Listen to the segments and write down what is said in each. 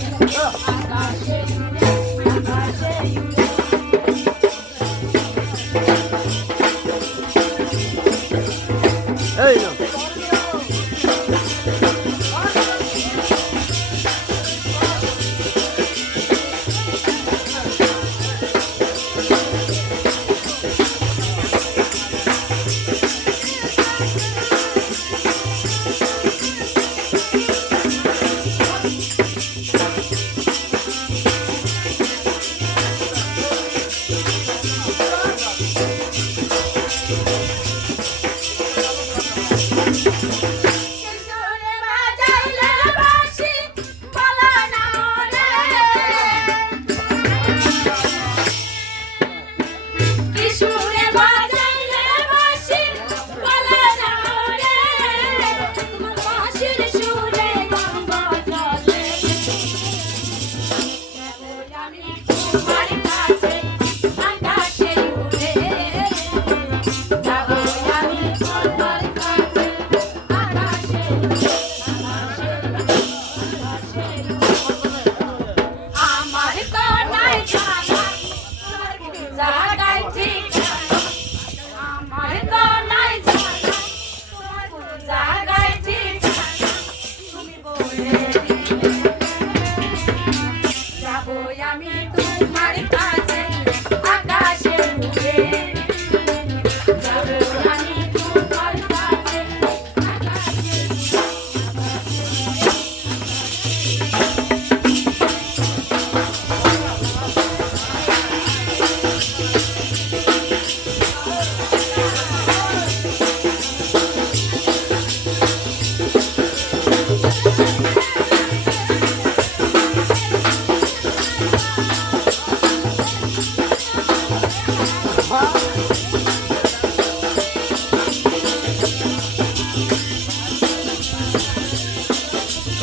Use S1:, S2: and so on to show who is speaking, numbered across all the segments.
S1: Thank you. Maricar.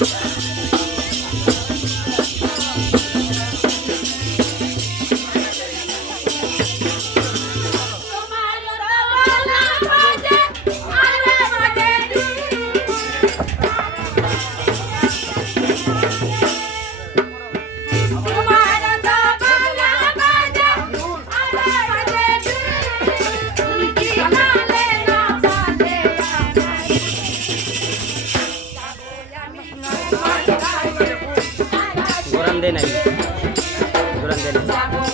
S1: Yeah.
S2: দেয় নাই। ঘুরান দেয় নাই।